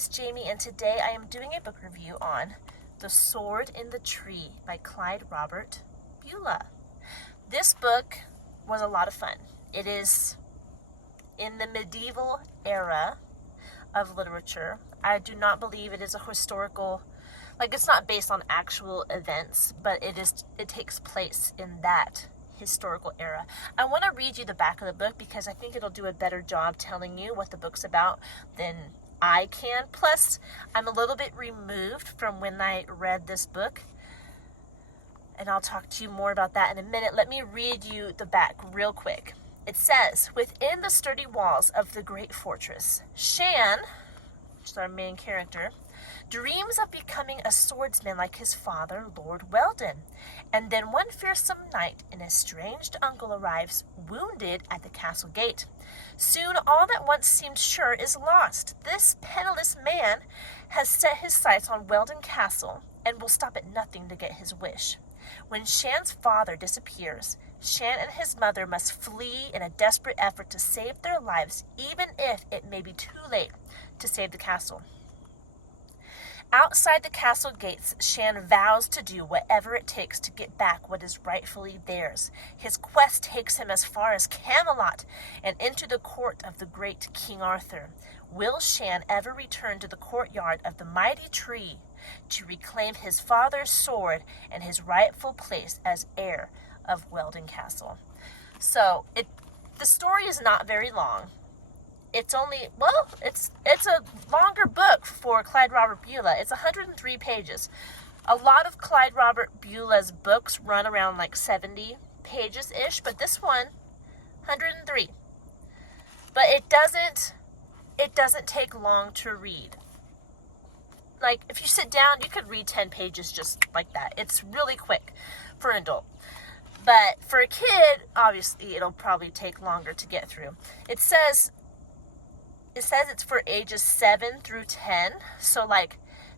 is Jamie, and today I am doing a book review on The Sword in the Tree by Clyde Robert Bulla. This book was a lot of fun. It is in the medieval era of literature. I do not believe it is a historical, it's not based on actual events, but it takes place in that historical era. I want to read you the back of the book because I think it'll do a better job telling you what the book's about than I can. Plus, I'm a little bit removed from when I read this book, and I'll talk to you more about that in a minute. Let me read you the back real quick. It says, within the sturdy walls of the great fortress, Shan, which is our main character, dreams of becoming a swordsman like his father, Lord Weldon. And then one fearsome night, an estranged uncle arrives, wounded at the castle gate. Soon all that once seemed sure is lost. This penniless man has set his sights on Weldon Castle and will stop at nothing to get his wish. When Shan's father disappears, Shan and his mother must flee in a desperate effort to save their lives, even if it may be too late to save the castle. Outside the castle gates, Shan vows to do whatever it takes to get back what is rightfully theirs. His quest takes him as far as Camelot and into the court of the great King Arthur. Will Shan ever return to the courtyard of the mighty tree to reclaim his father's sword and his rightful place as heir of Weldon Castle? So, the story is not very long. It's a longer book for Clyde Robert Bulla. It's 103 pages. A lot of Clyde Robert Bulla's books run around 70 pages-ish, but this one, 103. But it doesn't take long to read. If you sit down, you could read 10 pages just like that. It's really quick for an adult. But for a kid, obviously, it'll probably take longer to get through. It says it's for ages 7 through 10, so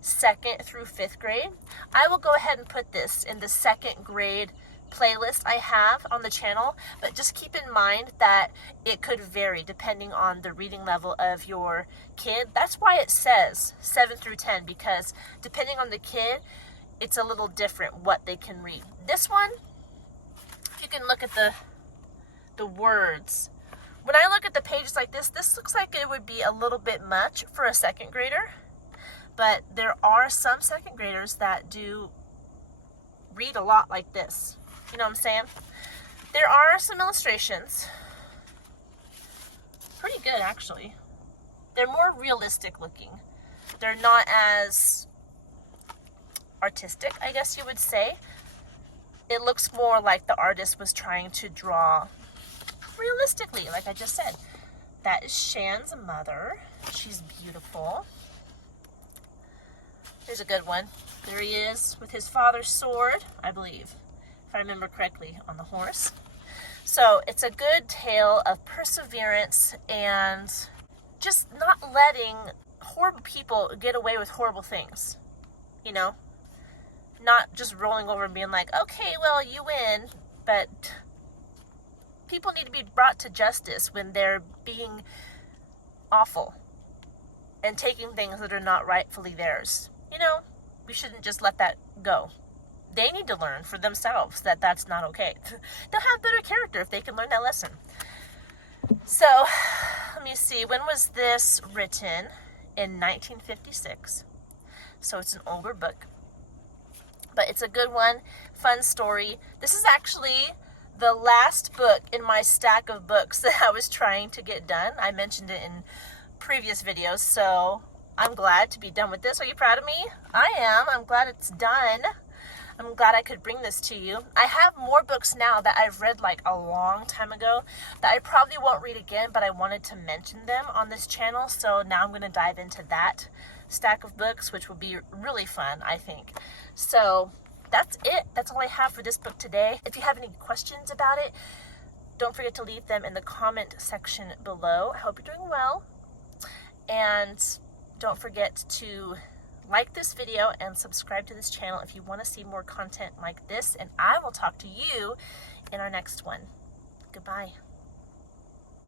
2nd through 5th grade. I will go ahead and put this in the 2nd grade playlist I have on the channel, but just keep in mind that it could vary depending on the reading level of your kid. That's why it says 7 through 10, because depending on the kid, it's a little different what they can read. This one, if you can look at the words, when I look at the pages like this looks like it would be a little bit much for a 2nd grader, but there are some 2nd graders that do read a lot like this. You know what I'm saying? There are some illustrations. Pretty good, actually. They're more realistic looking. They're not as artistic, I guess you would say. It looks more like the artist was trying to draw realistically, like I just said. That is Shan's mother. She's beautiful. Here's a good one. There he is with his father's sword, I believe, if I remember correctly, on the horse. So it's a good tale of perseverance and just not letting horrible people get away with horrible things. You know? Not just rolling over and being like, okay, well, you win, but people need to be brought to justice when they're being awful and taking things that are not rightfully theirs. We shouldn't just let that go. They need to learn for themselves that that's not okay. They'll have better character if they can learn that lesson. So, let me see. When was this written? In 1956. So it's an older book. But it's a good one. Fun story. This is actually the last book in my stack of books that I was trying to get done. I mentioned it in previous videos, so I'm glad to be done with this. Are you proud of me? I am. I'm glad it's done. I'm glad I could bring this to you. I have more books now that I've read a long time ago that I probably won't read again, but I wanted to mention them on this channel, so now I'm going to dive into that stack of books, which will be really fun, I think. So that's it. That's all I have for this book today. If you have any questions about it, don't forget to leave them in the comment section below. I hope you're doing well. And don't forget to like this video and subscribe to this channel if you want to see more content like this. And I will talk to you in our next one. Goodbye.